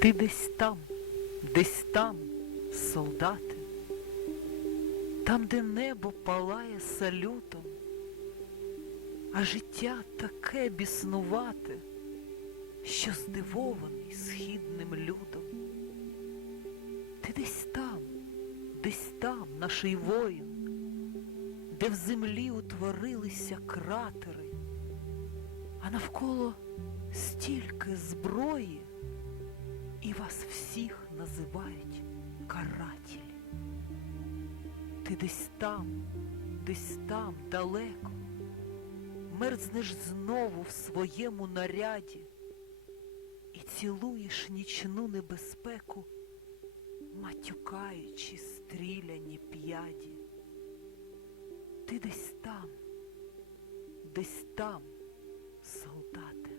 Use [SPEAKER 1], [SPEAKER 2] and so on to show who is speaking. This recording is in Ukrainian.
[SPEAKER 1] Ти десь там, десь там, солдати, там, де небо палає салютом, а життя таке біснувате, що здивований східним людом. Ти десь там, десь там, наший воїн, де в землі утворилися кратери, а навколо стільки зброї, вас всіх називають карателі. Ти десь там, десь там далеко, мерзнеш знову в своєму наряді і цілуєш нічну небезпеку, матюкаючи стріляні п'яді. Ти десь там, десь там, солдат.